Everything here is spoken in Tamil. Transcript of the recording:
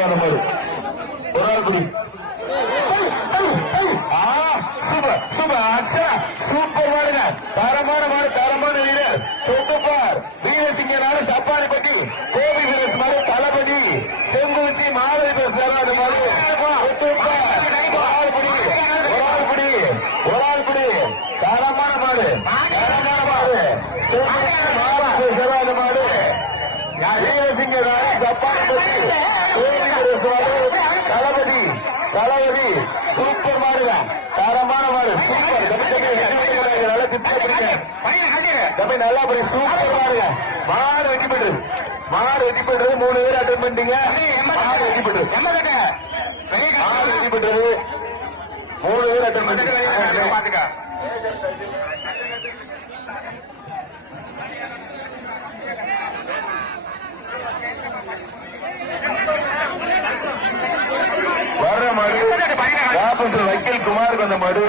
மாடு ஒரு ஆள் குடி. சூப்பர் சூப்பர் அச்சா சூப்பர் மாடுங்க. தரமான மாடு, தரமான வீரர். தொட்டுப்பார் வீரசிங்கனால சப்பானிப்பட்டி கோபி வீரஸ் மாடு தளபதி செங்குறிச்சி மாவதி பேசுறாரு. அந்த மாடு ஒரு ஆள் குடி. தரமான மாடு, தரமான மாடு. அந்த மாடு வீரசிங்கனால சப்பானிப்பட்டி கோபி வீரஸ் மாடு தளபதி தளபதி சூப்பர் மாடுங்க. தரமான மாடு சூப்பர். நல்லா தம்பி நல்லா படி சூப்பர் மாடுங்க. மாடு வெட்டி போயிடுது, மாடு வெட்டி போயிடுறது. 3 பேர் அட்டன் பண்ணிட்டீங்க. மாடு வெட்டி போயிடுது, மாடு வெட்டி போயிடுறது. 3 பேர் அட்டன் பண்ணிட்டு பாத்துக்க. வர்ற மாடு வைக்கல் குமாருக்கு வந்த மாடு